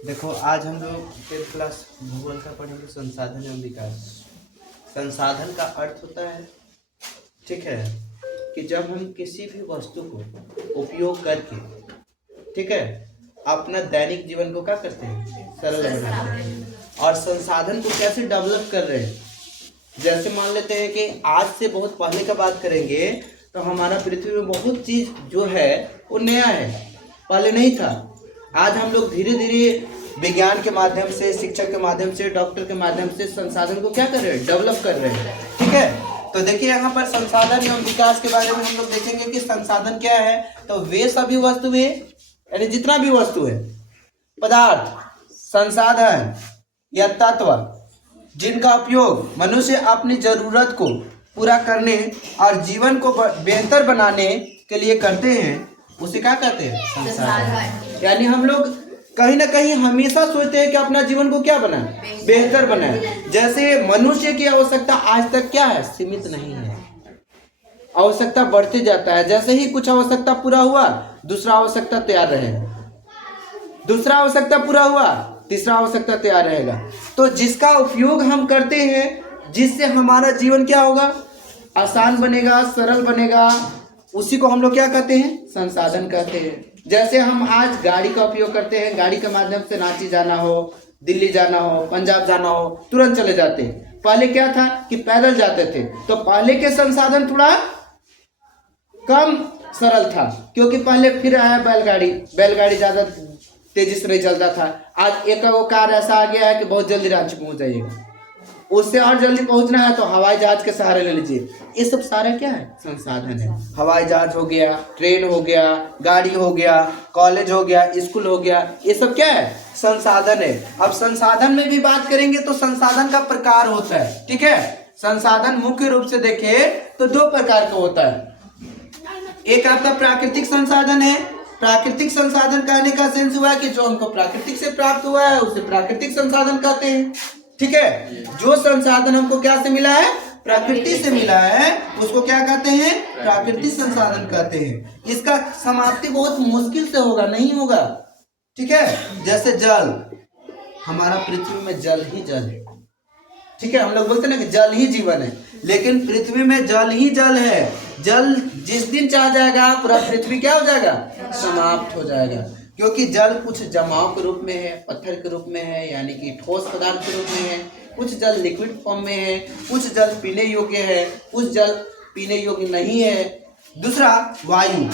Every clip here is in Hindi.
देखो आज हम लोग 10th क्लास भूगोल का पढ़ेंगे संसाधन एवं विकास। संसाधन का अर्थ होता है, ठीक है, कि जब हम किसी भी वस्तु को उपयोग करके, ठीक है, अपना दैनिक जीवन को क्या करते हैं, सरल बनाते हैं। और संसाधन को कैसे डेवलप कर रहे हैं, जैसे मान लेते हैं कि आज से बहुत पहले का बात करेंगे तो हमारा पृथ्वी में बहुत चीज जो है वो नया है, पहले नहीं था। आज हम लोग धीरे धीरे विज्ञान के माध्यम से, शिक्षक के माध्यम से, डॉक्टर के माध्यम से संसाधन को क्या कर रहे हैं, डेवलप कर रहे हैं, ठीक है। तो देखिए यहाँ पर संसाधन एवं विकास के बारे में हम लोग देखेंगे कि संसाधन क्या है। तो वे सभी वस्तुएं, यानी जितना भी वस्तु है, पदार्थ, संसाधन या तत्व जिनका उपयोग मनुष्य अपनी जरूरत को पूरा करने और जीवन को बेहतर बनाने के लिए करते हैं, उसे क्या कहते हैं, संसाधन। यानी हम लोग कहीं ना कहीं हमेशा सोचते हैं कि अपना जीवन को क्या बनाए, बेहतर बनाए। जैसे मनुष्य की आवश्यकता आज तक क्या है, सीमित नहीं है, आवश्यकता बढ़ते जाता है। जैसे ही कुछ आवश्यकता पूरा हुआ, दूसरा आवश्यकता तैयार रहेगा, दूसरा आवश्यकता पूरा हुआ, तीसरा आवश्यकता तैयार रहेगा। तो जिसका उपयोग हम करते हैं, जिससे हमारा जीवन क्या होगा, आसान बनेगा, सरल बनेगा, उसी को हम लोग क्या कहते हैं, संसाधन कहते हैं। जैसे हम आज गाड़ी का उपयोग करते हैं, गाड़ी के माध्यम से रांची जाना हो, दिल्ली जाना हो, पंजाब जाना हो, तुरंत चले जाते हैं। पहले क्या था कि पैदल जाते थे, तो पहले के संसाधन थोड़ा कम सरल था, क्योंकि पहले फिर आया बैलगाड़ी, बैलगाड़ी ज्यादा तेजी से नहीं चलता था। आज एक वो कार ऐसा आ गया है कि बहुत जल्दी रांची पहुंच जाइएगा। उससे और जल्दी पहुंचना है तो हवाई जहाज के सहारे ले लीजिए। ये सब सारे क्या है, संसाधन है। हवाई जहाज हो गया, ट्रेन हो गया, गाड़ी हो गया, कॉलेज हो गया, स्कूल हो गया, ये सब क्या है, संसाधन है। अब संसाधन में भी बात करेंगे तो संसाधन का प्रकार होता है, ठीक है। संसाधन मुख्य रूप से देखें तो दो प्रकार का होता है। एक आपका प्राकृतिक संसाधन है। प्राकृतिक संसाधन कहने का सेंस हुआ कि जो हमको प्राकृतिक से प्राप्त हुआ है उसे प्राकृतिक संसाधन कहते हैं, ठीक है। जो संसाधन हमको क्या से मिला है, प्रकृति से मिला है, उसको क्या कहते हैं, प्राकृतिक संसाधन कहते हैं। इसका समाप्ति बहुत मुश्किल से होगा, नहीं होगा, ठीक है। जैसे जल, हमारा पृथ्वी में जल ही जल है, ठीक है। हम लोग बोलते हैं ना कि जल ही जीवन है, लेकिन पृथ्वी में जल ही जल है। जल जिस दिन चाह जाएगा पूरा पृथ्वी क्या हो जाएगा, समाप्त हो जाएगा। क्योंकि जल कुछ जमाव के रूप में है, पत्थर के रूप में है, यानी कि ठोस पदार्थ के रूप में है, कुछ जल लिक्विड फॉर्म में है, कुछ जल पीने योग्य है, कुछ जल पीने योग्य नहीं है। दूसरा वायु,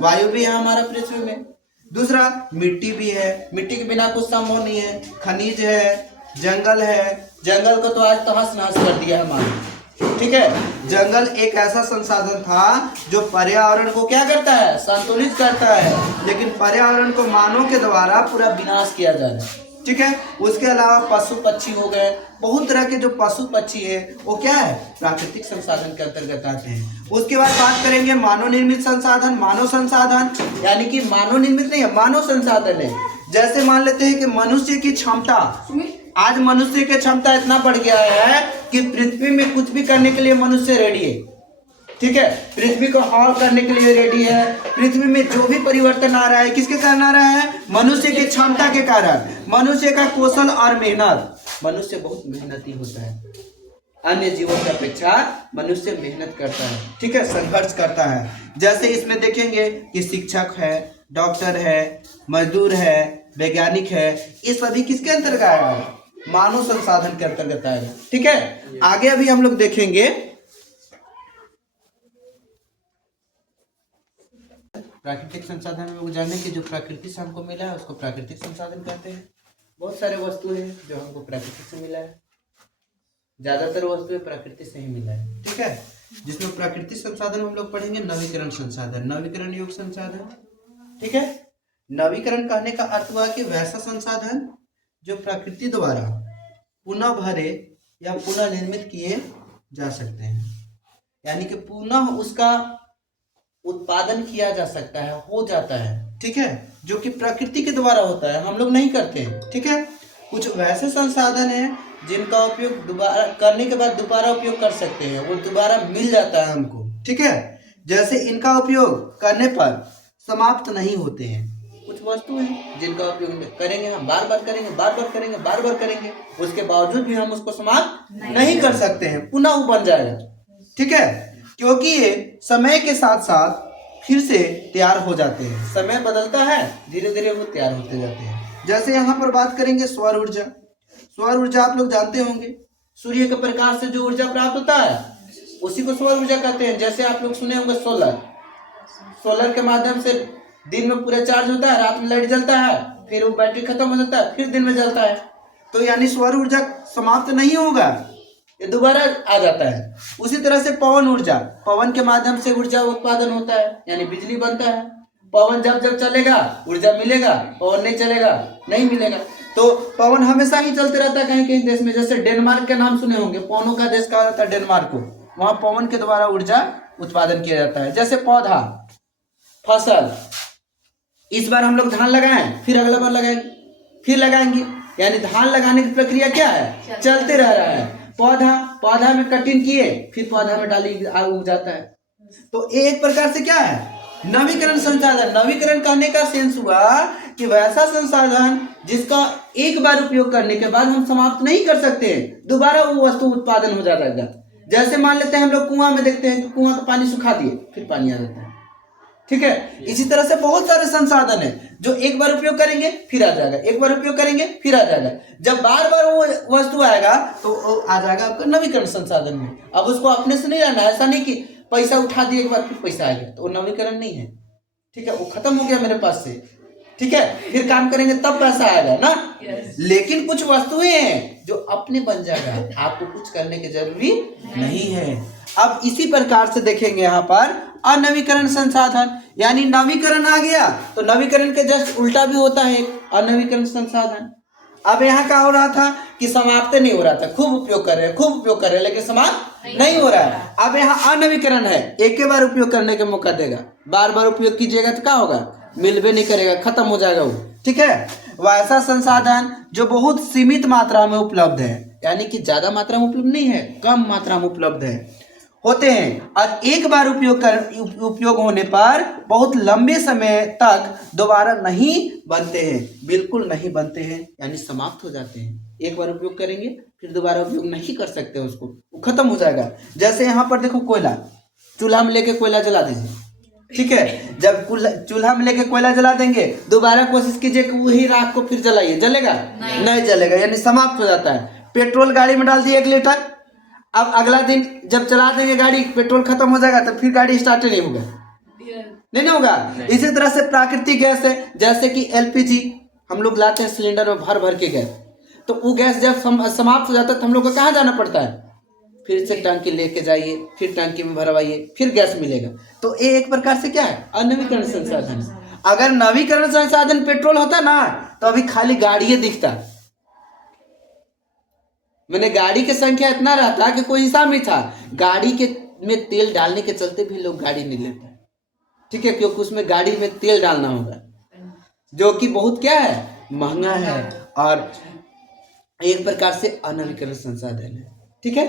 वायु भी है हमारा पृथ्वी में। दूसरा मिट्टी भी है, मिट्टी के बिना कुछ संभव नहीं है। खनिज है, जंगल है, जंगल को तो आज तहस नहस कर दिया है हमारा, ठीक है। जंगल एक ऐसा संसाधन था जो पर्यावरण को क्या करता है, संतुलित करता है, लेकिन पर्यावरण को मानव के द्वारा पूरा विनाश किया जा रहा है, ठीक है। उसके अलावा पशु पक्षी हो गए, बहुत तरह के जो पशु पक्षी है वो क्या है, प्राकृतिक संसाधन के अंतर्गत आते हैं। उसके बाद बात करेंगे मानव निर्मित संसाधन। मानव संसाधन यानी कि मानव निर्मित नहीं है, मानव संसाधन है। जैसे मान लेते हैं कि मनुष्य की क्षमता, आज मनुष्य की क्षमता इतना बढ़ गया है कि पृथ्वी में कुछ भी करने के लिए मनुष्य रेडी है, ठीक है। पृथ्वी को हॉल करने के लिए रेडी है। पृथ्वी में जो भी परिवर्तन आ रहा है किसके कारण आ रहा है, मनुष्य की क्षमता के कारण, मनुष्य का कौशल और मेहनत। मनुष्य बहुत मेहनती होता है, अन्य जीवों की अपेक्षा मनुष्य मेहनत करता है, ठीक है, संघर्ष करता है। जैसे इसमें देखेंगे कि शिक्षक है, डॉक्टर है, मजदूर है, वैज्ञानिक है, ये सभी किसके अंतर्गत आएगा, मानव संसाधन के अंतर्गत आएगा, ठीक है। आगे अभी हम लोग देखेंगे प्राकृतिक संसाधन में वो जाने कि जो प्रकृति से हमको मिला है उसको प्राकृतिक संसाधन कहते हैं। बहुत सारे वस्तु हैं जो हमको प्रकृति से मिला है, ज्यादातर वस्तुएं प्रकृति से ही मिला है, ठीक है। जिसमें प्राकृतिक संसाधन हम लोग पढ़ेंगे नवीकरण संसाधन, नवीकरण योग्य संसाधन, ठीक है। नवीकरण कहने का अर्थ हुआ कि वैसा संसाधन जो प्रकृति द्वारा पुनः भरे या पुनः निर्मित किए जा सकते हैं, यानी कि पुनः उसका उत्पादन किया जा सकता है, हो जाता है, ठीक है, जो कि प्रकृति के द्वारा होता है, हम लोग नहीं करते हैं, ठीक है। कुछ वैसे संसाधन हैं जिनका उपयोग दोबारा करने के बाद दोबारा उपयोग कर सकते हैं, वो दोबारा मिल जाता है हमको, ठीक है। जैसे इनका उपयोग करने पर समाप्त नहीं होते हैं, कुछ वस्तु है जिनका उपयोग करेंगे, हम बार बार करेंगे, बार बार करेंगे, बार बार करेंगे, उसके बावजूद भी हम उसको समाप्त नहीं कर सकते हैं, पुनः वो बन जाएगा। ठीक है, क्योंकि ये समय के साथ साथ फिर से तैयार हो जाते हैं। समय बदलता है, धीरे धीरे वो तैयार होते जाते हैं। जैसे यहाँ पर बात करेंगे सौर ऊर्जा। सौर ऊर्जा आप लोग जानते होंगे, सूर्य के प्रकाश से जो ऊर्जा प्राप्त होता है उसी को सौर ऊर्जा कहते हैं। जैसे आप लोग सुने होंगे सोलर, सोलर के माध्यम से दिन में पूरा चार्ज होता है, रात में लाइट जलता है, फिर वो बैटरी खत्म हो जाता है, फिर दिन में जलता है। तो यानी सौर ऊर्जा समाप्त नहीं होगा, ये दोबारा आ जाता है। उसी तरह से पवन ऊर्जा, पवन के माध्यम से ऊर्जा उत्पादन होता है, यानी बिजली बनता है। पवन जब जब चलेगा ऊर्जा मिलेगा, पवन नहीं चलेगा नहीं मिलेगा। तो पवन हमेशा ही चलते रहता है कहीं कहीं देश में। जैसे डेनमार्क के नाम सुने होंगे, पवनों का देश कहा जाता है डेनमार्क को, वहां पवन के द्वारा ऊर्जा उत्पादन किया जाता है। जैसे पौधा, फसल, इस बार हम लोग धान लगाएं, फिर अगला बार लगाएंगे, फिर लगाएंगे, यानी धान लगाने की प्रक्रिया क्या है, चलते रह रहा है। पौधा में कटिंग किए, फिर पौधा में डाली उग जाता है। तो एक प्रकार से क्या है, नवीकरण संसाधन। नवीकरण कहने का सेंस हुआ कि वैसा संसाधन जिसका एक बार उपयोग करने के बाद हम समाप्त नहीं कर सकते हैं, दोबारा वो वस्तु उत्पादन हो जाता है। जैसे मान लेते हैं हम लोग कुआं में देखते हैं कि कुआं का पानी सुखा दिए, फिर पानी आ जाता है। ठीक है, इसी तरह से बहुत सारे संसाधन है जो एक बार उपयोग करेंगे फिर आ जाएगा, एक बार उपयोग करेंगे फिर आ जाएगा। जब बार बार वो वस्तु आएगा तो आ जाएगा आपका नवीकरण संसाधन में। अब उसको अपने से नहीं रहना, ऐसा नहीं कि पैसा उठा दिए एक बार फिर पैसा आ गया, तो वो नवीकरण नहीं है। ठीक है, वो खत्म हो गया मेरे पास से। ठीक है, फिर काम करेंगे तब पैसा आएगा ना। लेकिन कुछ वस्तुएं हैं जो अपने बन जाएगा, आपको कुछ करने की जरूरी नहीं है। अब इसी प्रकार से देखेंगे यहाँ पर अनवीकरण संसाधन, यानी नवीकरण आ गया तो नवीकरण के जस्ट उल्टा भी होता है अनवीकरण संसाधन। अब यहाँ क्या हो रहा था कि समाप्त नहीं हो रहा था, खूब उपयोग कर रहे हैं, खूब उपयोग कर रहे हैं, लेकिन समाप्त नहीं हो रहा है। अब यहाँ अनवीकरण है, एक ही बार उपयोग करने का मौका देगा, बार बार उपयोग कीजिएगा तो क्या होगा, मिलबे नहीं करेगा, खत्म हो जाएगा वो। ठीक है, वैसा संसाधन जो बहुत सीमित मात्रा में उपलब्ध है, यानी कि ज्यादा मात्रा में उपलब्ध नहीं है, कम मात्रा में उपलब्ध है होते हैं, और एक बार उपयोग होने पर बहुत लंबे समय तक दोबारा नहीं बनते हैं, बिल्कुल नहीं बनते हैं, यानी समाप्त हो जाते हैं। एक बार उपयोग करेंगे फिर दोबारा उपयोग नहीं कर सकते उसको, वो खत्म हो जाएगा। जैसे यहाँ पर देखो कोयला, चूल्हा में लेके कोयला जला दीजिए। ठीक है, जब चूल्हा में लेके कोयला जला देंगे, दोबारा कोशिश कीजिए कि वही राख को फिर जलाइए, जलेगा नहीं जलेगा, यानी समाप्त हो जाता है। पेट्रोल गाड़ी में डाल दिए 1 लीटर, अब अगला दिन जब चला देंगे गाड़ी, पेट्रोल खत्म हो जाएगा, तो फिर गाड़ी स्टार्ट नहीं होगा, नहीं होगा। इसी तरह से प्राकृतिक गैस है, जैसे कि एलपीजी हम लोग लाते हैं सिलेंडर में भर भर के गैस, तो वो गैस जब समाप्त हो जाता है तो हम लोग को कहाँ जाना पड़ता है, फिर से टंकी लेके जाइए, फिर टंकी में भरवाइए, फिर गैस मिलेगा। तो ये एक प्रकार से क्या है, अनवीकरण संसाधन। अगर नवीकरण संसाधन पेट्रोल होता ना तो अभी खाली गाड़ी दिखता, मैंने गाड़ी की संख्या इतना रहता कि कोई हिसाब नहीं था। गाड़ी के में तेल डालने के चलते भी लोग गाड़ी नहीं लेते। ठीक है, क्योंकि उसमें गाड़ी में तेल डालना होगा, जो कि बहुत क्या है, महंगा है, और एक प्रकार से अनवीकरण संसाधन है। ठीक है।